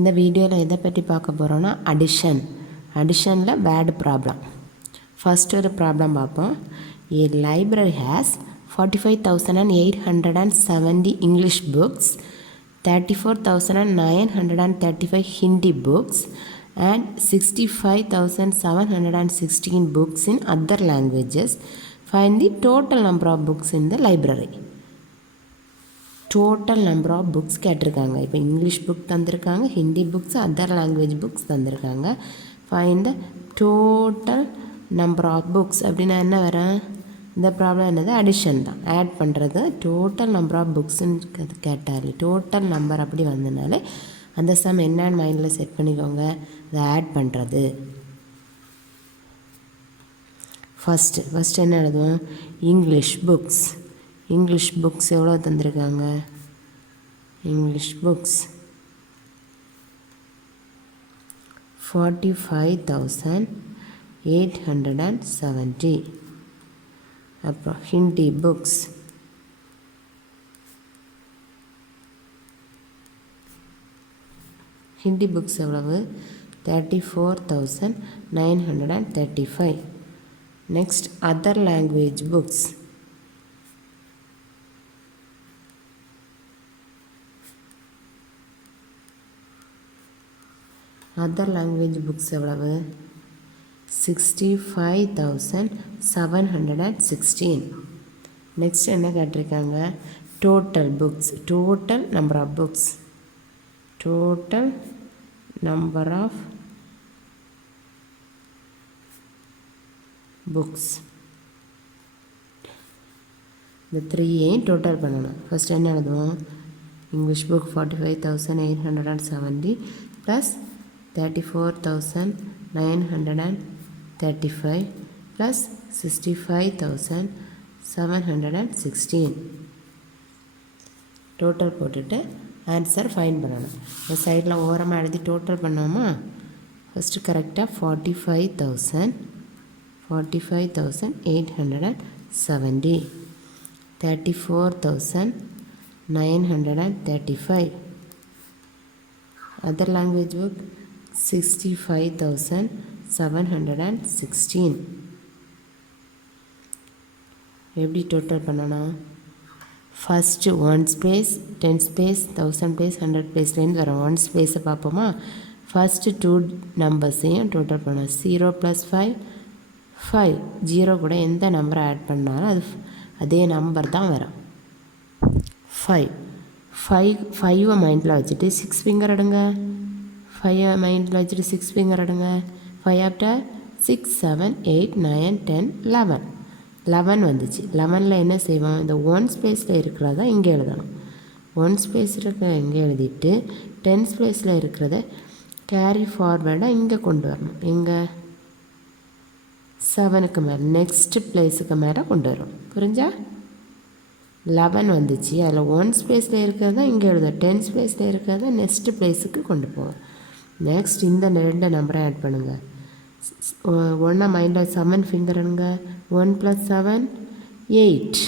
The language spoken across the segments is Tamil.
இந்த வீடியோவில் எதை பற்றி பார்க்க போகிறோன்னா அடிஷனில் வேர்டு ப்ராப்ளம். ஃபஸ்ட் ஒரு ப்ராப்ளம் பார்ப்போம். A library has 45,870 English books, 34,935 Hindi books and 65,716 books in other languages. Find the total number of books in the library. Total number of books கேட்டிருக்காங்க. இப்போ இங்கிலீஷ் புக் தந்திருக்காங்க, Hindi books, other language books தந்திருக்காங்க. Find the total number of books அப்படின்னா என்ன வரும்? இந்த ப்ராப்ளம் என்னது? அடிஷன் தான், ஆட் பண்ணுறது. டோட்டல் நம்பர் ஆஃப் புக்ஸுன்னு கேட்டாலே டோட்டல் நம்பர் அப்படி வந்தனால அந்த சம் என்னன்னு மைண்டில் செட் பண்ணிக்கோங்க, அதை ஆட் பண்ணுறது. ஃபஸ்ட்டு என்ன எழுதுவோம்? இங்கிலீஷ் புக்ஸ் எவ்வளோ தந்திருக்காங்க? English books 45,870. அப்புறம் ஹிந்தி புக்ஸ் எவ்வளவு? 34,935. நெக்ஸ்ட் அதர் லாங்குவேஜ் புக்ஸ் எவ்வளவு? 65,716. நெக்ஸ்ட் என்ன கேட்டிருக்காங்க? டோட்டல் நம்பர் ஆஃப் புக்ஸ் இந்த த்ரீயையும் டோட்டல் பண்ணணும். ஃபஸ்ட் என்ன எழுதுவோம்? English book 45,870 plus 34,935 plus 65,716 total போட்டுட்டு ஆன்சர் ஃபைண்ட் பண்ணணும். இந்த சைடில் ஓரமாக எழுதி டோட்டல் பண்ணோமா? ஃபஸ்ட்டு கரெக்டாக 45,870 34,935 அதர் லாங்குவேஜ் புக் 65,716. எப்படி டோட்டல் பண்ணணும்? ஃபஸ்ட்டு 1 ஸ்பேஸ் 10 ஸ்பேஸ் 1000 ஸ்பேஸ் 100 ஸ்பேஸ்லேருந்து வரும். 1 ஸ்பேஸை பார்ப்போமா? ஃபஸ்ட்டு 2 நம்பர்ஸையும் டோட்டல் பண்ணணும். 0 + 5 5. 0 கூட எந்த நம்பரை ஆட் பண்ணாலும் அது அதே நம்பர் தான் வரும். 5 மைண்டில் வச்சுட்டு 6 ஃபிங்கர் எடுங்க. 5 மைண்டில் வச்சுட்டு 6 ஃபிங்கர் எடுங்க. 5 ஆஃப்டர் 6 7 8 9 10 11 வந்துச்சு. 11ல் என்ன செய்வோம்? இந்த 1 ஸ்பேஸில் இருக்கிறத இங்கே எழுதணும். 1 ஸ்பேஸ் இருக்கிறத இங்கே எழுதிட்டு 10 ஸ்பேஸில் இருக்கிறத கேரி ஃபார்வேர்டாக இங்கே கொண்டு வரணும். இங்கே 7க்கு மேலே நெக்ஸ்ட் பிளேஸுக்கு மேலே கொண்டு வரும். புரிஞ்சா? 11 வந்துச்சு. அதில் 1 ஸ்பேஸில் இருக்கிறத இங்கே எழுதும். 10 ஸ்பேஸில் இருக்கிறத நெக்ஸ்ட் பிளேஸுக்கு கொண்டு போவோம். நெக்ஸ்ட் இந்த 2 நம்பரை ஆட் பண்ணுங்கள். 1 மைண்டில் 7 ஃபிங்கர் எடுங்க. 1 + 7 8.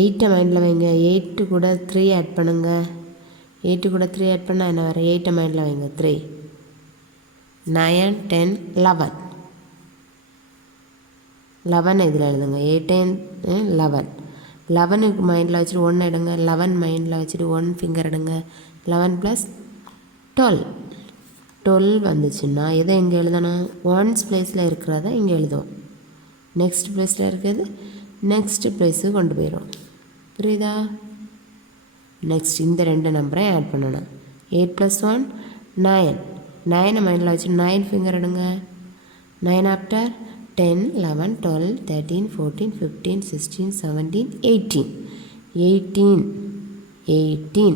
8 மைண்டில் வைங்க. 8 கூட 3 ஆட் பண்ணுங்க. 8 கூட 3 ஆட் பண்ணால் என்ன வரும்? 8 மைண்டில் வைங்க. 3 9 10 11 இதில் எழுதுங்க. 8 11. 11க்கு மைண்டில் வச்சுட்டு 1 எடுங்க. 11 மைண்டில் வச்சுட்டு 1 ஃபிங்கர் எடுங்க. 11 + 12 வந்துச்சுன்னா இதை இங்கே எழுதணும். 1 ஸ்பேஸில் இருக்கிறத இங்கே எழுதுவோம். நெக்ஸ்ட் பிளேஸில் இருக்கிறது நெக்ஸ்ட் பிளேஸுக்கு கொண்டு போயிடும். புரியுதா? நெக்ஸ்ட் இந்த 2 நம்பரையும் ஆட் பண்ணணும். 8 + 1 9. 9 மைண்டில் வச்சு 9 ஃபிங்கர் எடுங்க. 9 ஆஃப்டர் 10 11 12 13 14 15 16 17 18.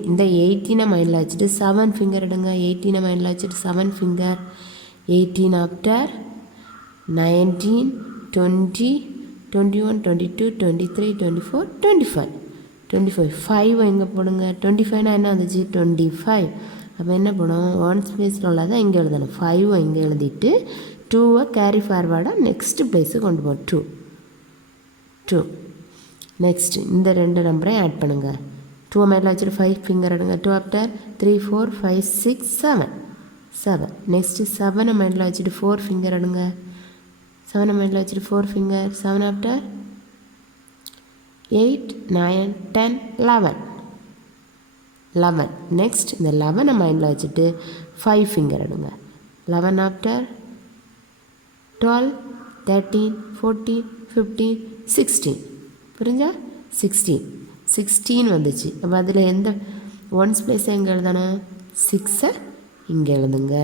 இந்த 18 மைண்டில் வச்சுட்டு 7 ஃபிங்கர் எடுங்க. 18 மைண்டில் வச்சுட்டு 7 ஃபிங்கர். 18 ஆஃப்டர் 19 20 21 22 23 24 25. 5 எங்கே போடுங்க? 25னா என்ன வந்துச்சு? 25. அப்போ என்ன போடும்? 1 ஸ்பேஸில் உள்ளதான் இங்கே எழுதணும். 5 இங்கே எழுதிட்டு 2 கேரி ஃபார்வேர்டாக நெக்ஸ்ட் பிளேஸுக்கு கொண்டு போகும். 2. நெக்ஸ்ட் இந்த 2 நம்பரையும் ஆட் பண்ணுங்கள். 2 மேலே வச்சுட்டு 5 ஃபிங்கர் எடுங்க. 2 ஆஃப்டர் 3 4 5 6 7 7. நெக்ஸ்ட்டு 7 மேலே வச்சுட்டு 4 ஃபிங்கர் எடுங்க. 7 மேலே வச்சுட்டு 4 ஃபிங்கர். 7 ஆஃப்டர் 8 9 10 11 11. நெக்ஸ்ட் இந்த 11 மைண்டில் வச்சுட்டு 5 ஃபிங்கர் எடுங்க. 11 ஆஃப்டர் 12 13 14 15 16. புரிஞ்சா? 16 16 வந்துச்சு. அப்போ அதில் எந்த ஒன்ஸ் பிளேஸை எங்கே எழுதணும்? 6 இங்கே எழுதுங்க.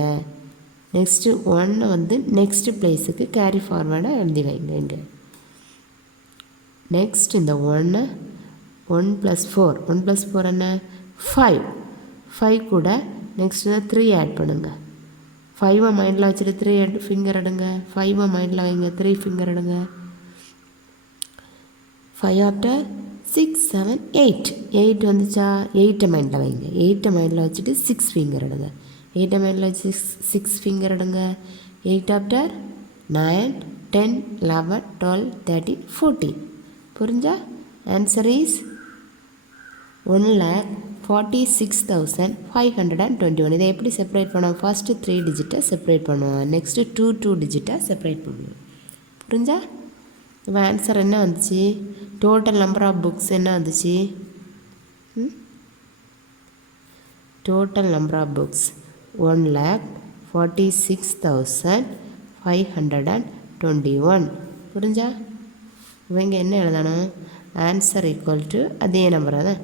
நெக்ஸ்ட்டு 1 வந்து நெக்ஸ்ட் பிளேஸுக்கு கேரி ஃபார்வேர்டாக எழுதி வைங்க இங்கே. நெக்ஸ்ட் இந்த 1 1 + 4 1 + 4 என்ன? 5 5 கூட நெக்ஸ்ட்டு 3 ஆட் பண்ணுங்கள். 5 மைண்டில் வச்சுட்டு 3 ஃபிங்கர் எடுங்க. 5 மைண்டில் வைங்க. 3 ஃபிங்கர் எடுங்க. 5 ஆஃப்டர் 6 7 8 8 வந்துச்சா? 8 மைண்டில் வைங்க. 8 மைண்டில் வச்சுட்டு 6 ஃபிங்கர் எடுங்க. 8 மைண்டில் வச்சு 6 ஃபிங்கர் எடுங்க. 8 ஆஃப்டர் 9 10 11 12 13 14. புரிஞ்சா? Answer is 1,46,521. இதை எப்படி செப்பரேட் பண்ணுவோம்? ஃபஸ்ட்டு 3 டிஜிட்டை செப்பரேட் பண்ணுவோம். நெக்ஸ்ட்டு 2 டிஜிட்டாக செப்பரேட் பண்ணுவோம். புரிஞ்சா? இப்போ ஆன்சர் என்ன வந்துச்சு? டோட்டல் நம்பர் ஆஃப் புக்ஸ் என்ன வந்துச்சு? Total number of books 1,46,521. புரிஞ்சா? இவங்க என்ன எழுதணும்? ஆன்சர் ஈக்குவல் டு அதே நம்பரை தான்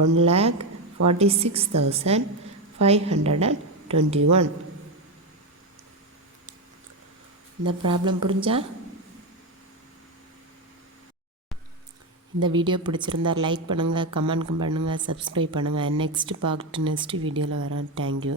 1,46,521. இந்த ப்ராப்ளம் புரிஞ்சா? இந்த வீடியோ பிடிச்சிருந்தா லைக் பண்ணுங்கள், கமெண்ட் பண்ணுங்கள், சப்ஸ்கிரைப் பண்ணுங்கள். நெக்ஸ்ட் வீடியோவில் வரேன். தேங்க்யூ.